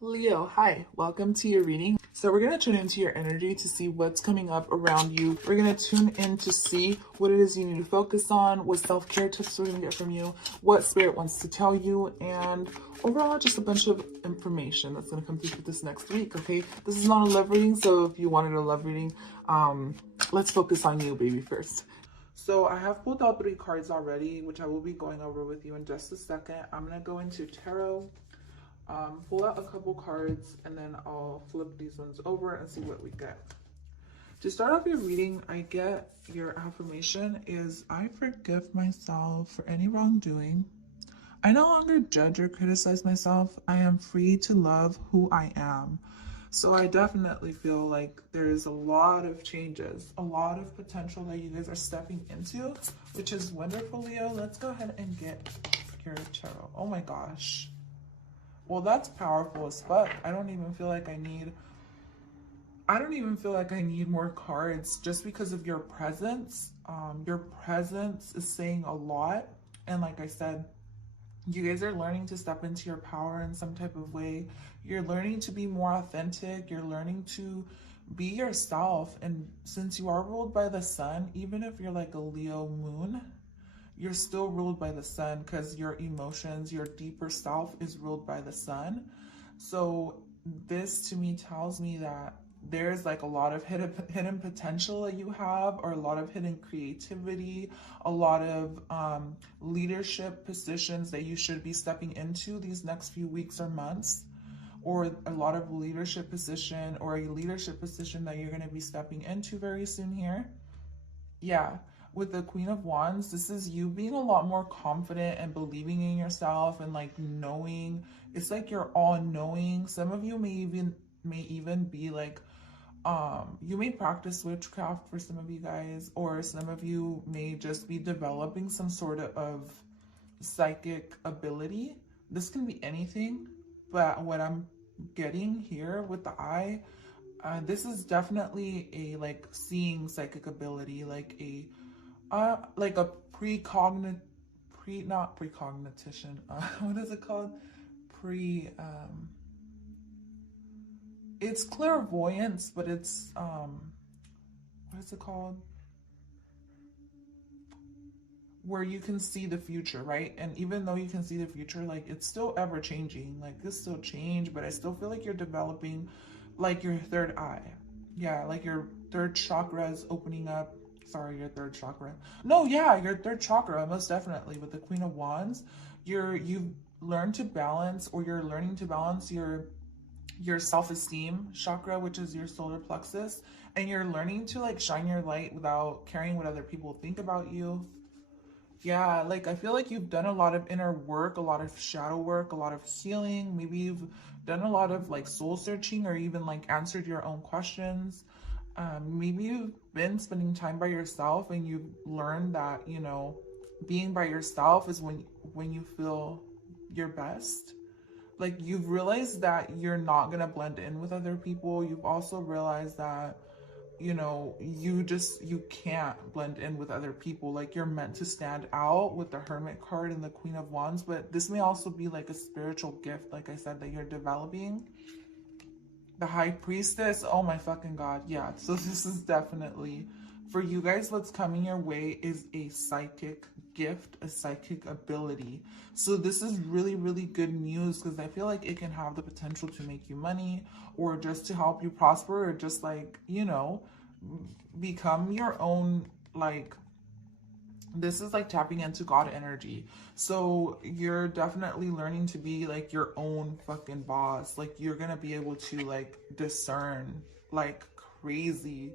Leo, hi, welcome to your reading. So we're going to tune into your energy to see what's coming up around you. We're going to tune in to see what it is you need to focus on, what self-care tips we're going to get from you, what spirit wants to tell you, and overall just a bunch of information that's going to come through for this next week, okay? This is not a love reading, so if you wanted a love reading, let's focus on you, baby, first. So I have pulled out 3 cards already, which I will be going over with you in just a second. I'm going to go into tarot, pull out a couple cards, and then I'll flip these ones over and see what we get. To start off your reading, I get your affirmation is I forgive myself for any wrongdoing. I no longer judge or criticize myself. I am free to love who I am. So I definitely feel like there's a lot of changes, a lot of potential that you guys are stepping into, which is wonderful, Leo. Let's go ahead and get your tarot. Oh my gosh. Well, that's powerful as fuck. I don't even feel like I need more cards just because of your presence. Your presence is saying a lot. And like I said, you guys are learning to step into your power in some type of way. You're learning to be more authentic. You're learning to be yourself. And since you are ruled by the sun, even if you're like a Leo moon, you're still ruled by the sun because your emotions, your deeper self is ruled by the sun. So this to me tells me that there's like a lot of hidden potential that you have, or a lot of hidden creativity, a lot of leadership positions that you should be stepping into these next few weeks or months, or a lot of leadership position or a leadership position that you're going to be stepping into very soon here. Yeah, with the Queen of Wands, this is you being a lot more confident and believing in yourself and like knowing. It's like you're all knowing. Some of you may even be like you may practice witchcraft for some of you guys, or some of you may just be developing some sort of psychic ability. This can be anything, but what I'm getting here with the eye, this is definitely a like seeing psychic ability, like a not precognition. What is it called? Pre It's clairvoyance, but it's what is it called? Where you can see the future, right? And even though you can see the future, like it's still ever changing. Like this still change, but I still feel like you're developing like your third eye. Yeah, like your third chakra is opening up. Sorry, your third chakra. No, yeah, your third chakra, most definitely. With the Queen of Wands, you've learned to balance, or you're learning to balance your self-esteem chakra, which is your solar plexus, and you're learning to like shine your light without caring what other people think about you. Yeah, like I feel like you've done a lot of inner work, a lot of shadow work, a lot of healing. Maybe you've done a lot of like soul searching, or even like answered your own questions. Maybe you've been spending time by yourself and you've learned that, being by yourself is when you feel your best. Like you've realized that you're not gonna blend in with other people. You've also realized that you can't blend in with other people. Like you're meant to stand out with the Hermit card and the Queen of Wands, but this may also be like a spiritual gift, like I said, that you're developing. The High Priestess, oh my fucking god, yeah. So this is definitely for you guys. What's coming your way is a psychic gift, a psychic ability. So this is really, really good news, because I feel like it can have the potential to make you money, or just to help you prosper, or just like, become your own, like, this is like tapping into God energy. So you're definitely learning to be like your own fucking boss. Like you're gonna be able to like discern like crazy.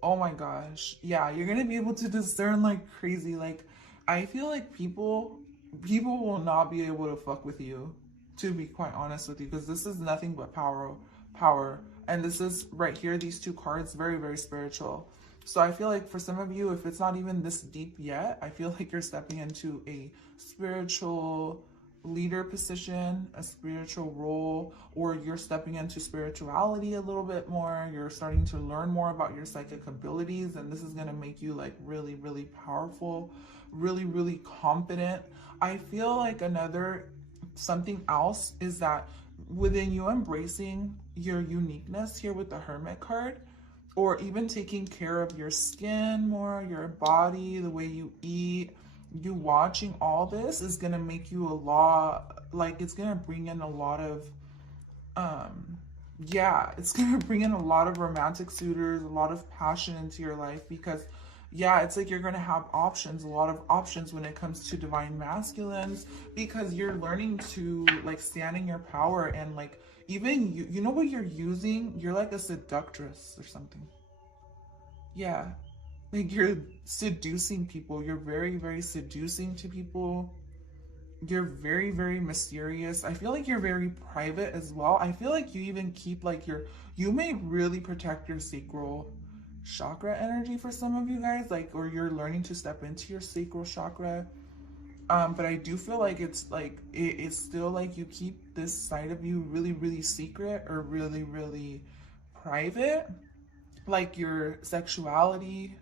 Oh my gosh. Yeah, you're gonna be able to discern like crazy. Like I feel like people will not be able to fuck with you, to be quite honest with you, because this is nothing but power. And this is right here, these 2 cards, very, very spiritual. So I feel like for some of you, if it's not even this deep yet, I feel like you're stepping into a spiritual leader position, a spiritual role, or you're stepping into spirituality a little bit more. You're starting to learn more about your psychic abilities, and this is going to make you like really, really powerful, really, really confident. I feel like something else is that within you embracing your uniqueness here with the Hermit card, or even taking care of your skin more, your body, the way you eat, you watching all this is going to make you a lot, like it's going to bring in a lot of yeah, it's gonna bring in a lot of romantic suitors, a lot of passion into your life, because yeah, it's like you're gonna have options, a lot of options when it comes to divine masculines, because you're learning to like stand in your power. And like, even you know what you're using, you're like a seductress or something. Yeah, like you're seducing people, you're very, very seducing to people. You're very, very mysterious. I feel like you're very private as well. I feel like you even keep like you may really protect your sacral chakra energy for some of you guys, like, or you're learning to step into your sacral chakra. But I do feel like it's like it's still like you keep this side of you really, really secret, or really, really private, like your sexuality.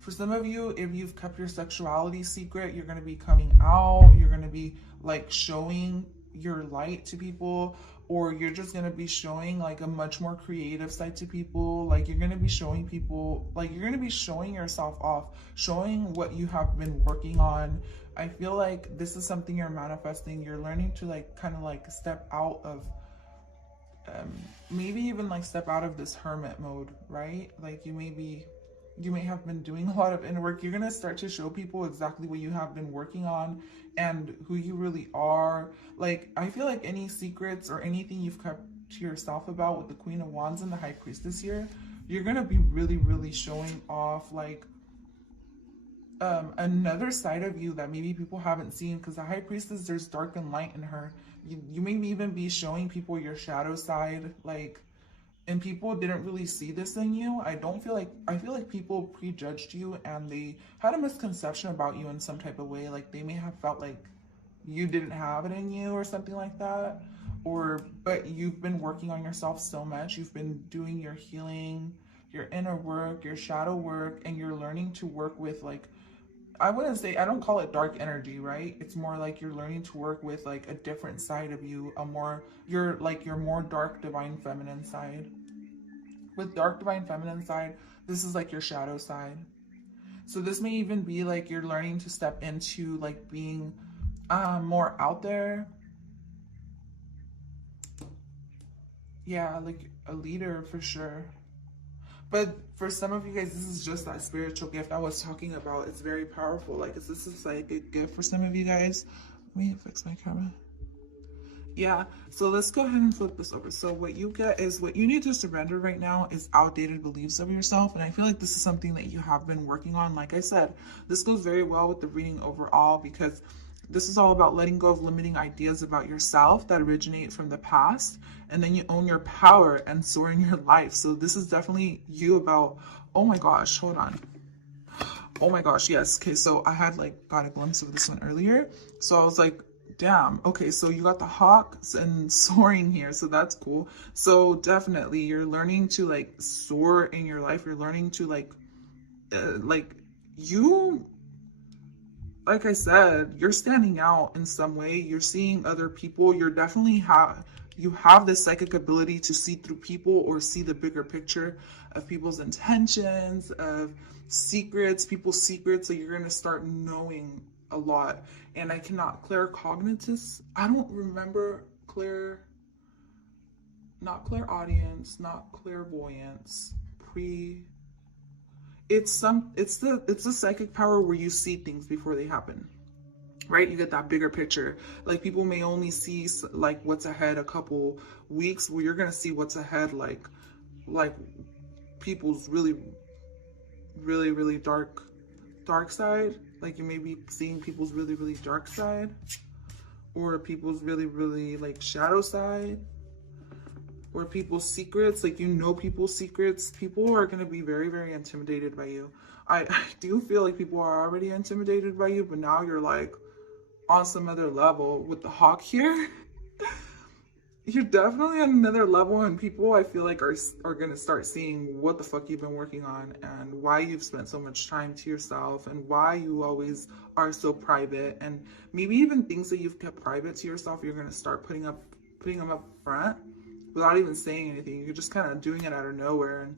For some of you, if you've kept your sexuality secret, you're going to be coming out, you're going to be like showing your light to people, or you're just going to be showing like a much more creative side to people. Like you're going to be showing people, like you're going to be showing yourself off, showing what you have been working on. I feel like this is something you're manifesting. You're learning to like kind of like step out of maybe even like step out of this hermit mode, right? Like you may have been doing a lot of inner work. You're going to start to show people exactly what you have been working on and who you really are. Like, I feel like any secrets or anything you've kept to yourself about with the Queen of Wands and the High Priestess here, you're going to be really, really showing off like another side of you that maybe people haven't seen, because the High Priestess, there's dark and light in her. You may even be showing people your shadow side, like, and people didn't really see this in you. I feel like people prejudged you and they had a misconception about you in some type of way. Like they may have felt like you didn't have it in you or something like that. But you've been working on yourself so much. You've been doing your healing, your inner work, your shadow work, and you're learning to work with like, I don't call it dark energy, right? It's more like you're learning to work with like a different side of you, your more dark divine feminine side. With dark divine feminine side, this is like your shadow side. So this may even be like you're learning to step into like being more out there. Yeah, like a leader for sure. But for some of you guys, this is just that spiritual gift I was talking about. It's very powerful. Like, this is like a gift for some of you guys. Let me fix my camera. Yeah, so let's go ahead and flip this over. So what you get is, what you need to surrender right now is outdated beliefs of yourself. And I feel like this is something that you have been working on. Like I said, this goes very well with the reading overall, because this is all about letting go of limiting ideas about yourself that originate from the past. And then you own your power and soar in your life. So this is definitely you about, oh my gosh, hold on. Oh my gosh, yes. Okay, so I had like got a glimpse of this one earlier. So I was like, damn, okay, so you got the hawks and soaring here, so that's cool. So definitely you're learning to like soar in your life. You're learning to like you, like I said, you're standing out in some way. You're seeing other people. You're definitely you have this psychic ability to see through people, or see the bigger picture of people's intentions, of people's secrets. So you're going to start knowing a lot. And I cannot claircognitus. I don't remember not clairaudience, not clairvoyance, it's the psychic power where you see things before they happen. Right? You get that bigger picture. Like people may only see like what's ahead a couple weeks, where you're going to see what's ahead like people's really, really, really dark side. Like you may be seeing people's really, really dark side, or people's really, really like shadow side, or people's secrets. Like, you know, people's secrets. People are going to be very, very intimidated by you. I do feel like people are already intimidated by you, but now you're like on some other level with the hawk here. You're definitely on another level, and people, I feel like, are going to start seeing what the fuck you've been working on, and why you've spent so much time to yourself, and why you always are so private. And maybe even things that you've kept private to yourself, you're going to start putting them up front without even saying anything. You're just kind of doing it out of nowhere, and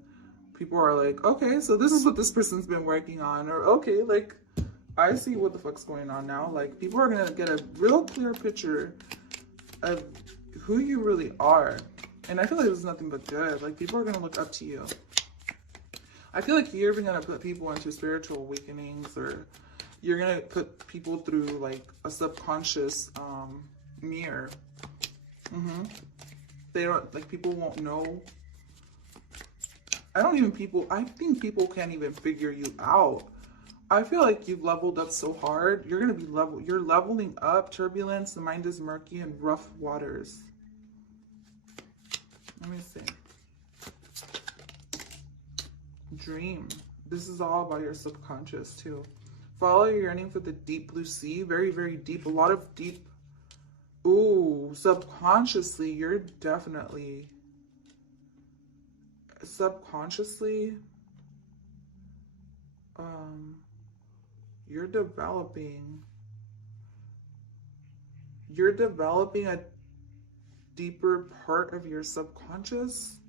people are like, okay, so this is what this person's been working on, or okay, like, I see what the fuck's going on now. Like, people are gonna get a real clear picture of who you really are. And I feel like there's nothing but good. Like, people are gonna look up to you. I feel like you're even gonna put people into spiritual awakenings, or you're gonna put people through like a subconscious mirror. They don't, like, people won't know. I think people can't even figure you out. I feel like you've leveled up so hard. You're leveling up. Turbulence, the mind is murky, and rough waters. Let me see. Dream. This is all about your subconscious too. Follow your yearning for the deep blue sea. Very, very deep. A lot of deep. Ooh, subconsciously, you're definitely. Subconsciously. You're developing a deeper part of your subconscious.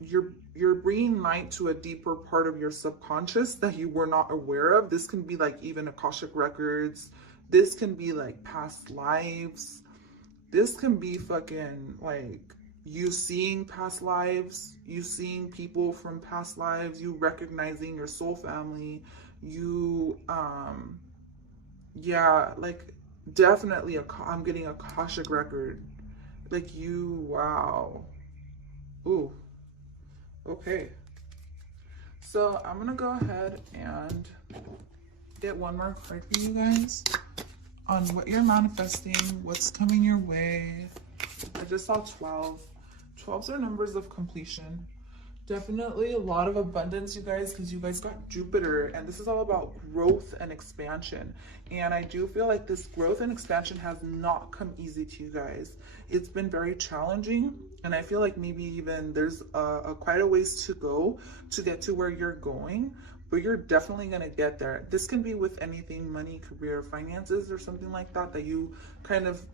You're bringing light to a deeper part of your subconscious that you were not aware of. This can be like even Akashic records. This can be like past lives. This can be fucking like you seeing past lives, you seeing people from past lives, you recognizing your soul family, you yeah, like definitely I'm getting a Akashic record. Like you, wow. Ooh. Okay. So I'm gonna go ahead and get one more card for you guys on what you're manifesting, what's coming your way. I just saw 12. 12s are numbers of completion. Definitely a lot of abundance, you guys, because you guys got Jupiter, and this is all about growth and expansion. And I do feel like this growth and expansion has not come easy to you guys. It's been very challenging, and I feel like maybe even there's quite a ways to go to get to where you're going, but you're definitely going to get there. This can be with anything, money, career, finances, or something like that, that you kind of,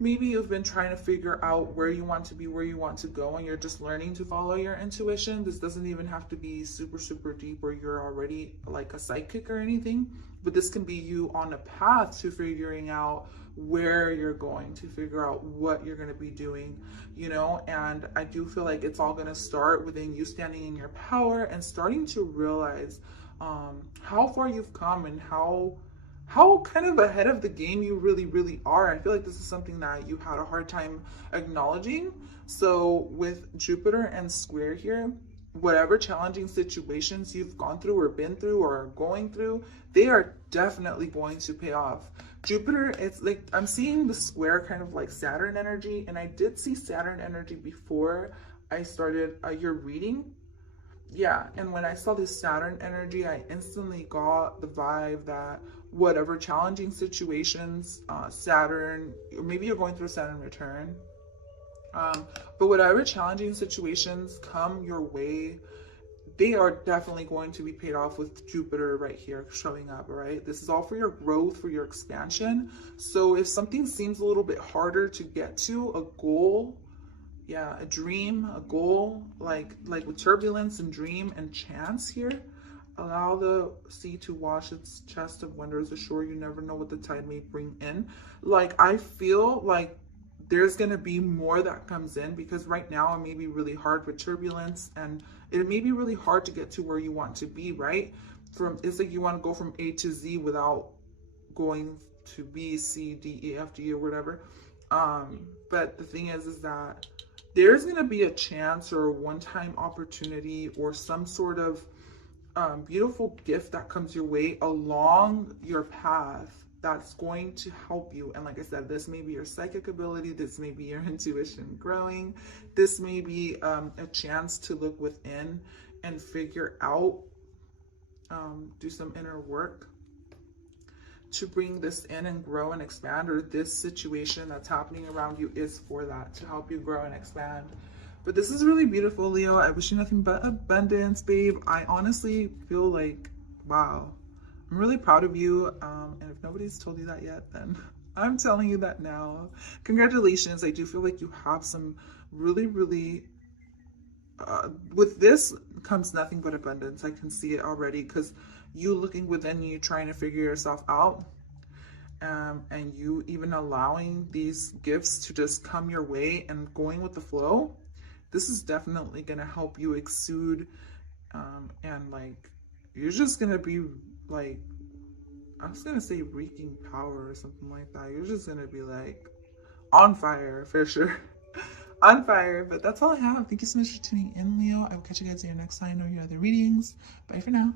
maybe you've been trying to figure out where you want to be, where you want to go, and you're just learning to follow your intuition. This doesn't even have to be super, super deep where you're already like a psychic or anything, but this can be you on a path to figuring out where you're going, to figure out what you're going to be doing, you know. And I do feel like it's all going to start within you standing in your power and starting to realize how far you've come and how kind of ahead of the game you really, really are. I feel like this is something that you had a hard time acknowledging. So with Jupiter and square here, whatever challenging situations you've gone through or been through or are going through, they are definitely going to pay off. Jupiter, it's like, I'm seeing the square kind of like Saturn energy, and I did see Saturn energy before I started your reading. Yeah, and when I saw this Saturn energy, I instantly got the vibe that whatever challenging situations, Saturn, or maybe you're going through Saturn return, but whatever challenging situations come your way, they are definitely going to be paid off with Jupiter right here showing up, all right? This is all for your growth, for your expansion. So if something seems a little bit harder to get to, a goal, yeah, a dream, a goal, like with turbulence and dream and chance here, allow the sea to wash its chest of wonders ashore. You never know what the tide may bring in. Like, I feel like there's going to be more that comes in, because right now it may be really hard with turbulence, and it may be really hard to get to where you want to be, right? It's like you want to go from A to Z without going to B, C, D, E, F, G, or whatever. But the thing is that there's going to be a chance or a one-time opportunity or some sort of beautiful gift that comes your way along your path that's going to help you. And like I said, this may be your psychic ability, this may be your intuition growing, this may be a chance to look within and figure out, do some inner work to bring this in and grow and expand, or this situation that's happening around you is for that, to help you grow and expand. But this is really beautiful, Leo. I wish you nothing but abundance, babe. I honestly feel like, wow, I'm really proud of you. And if nobody's told you that yet, then I'm telling you that now. Congratulations. I do feel like you have some really, really, with this comes nothing but abundance. I can see it already because you looking within you, trying to figure yourself out, and you even allowing these gifts to just come your way and going with the flow. This is definitely going to help you exude, and like, you're just going to be like, I was gonna say wreaking power or something like that. You're just gonna be like on fire for sure. On fire. But that's all I have. Thank you so much for tuning in, Leo. I will catch you guys in your next sign or your other readings. Bye for now.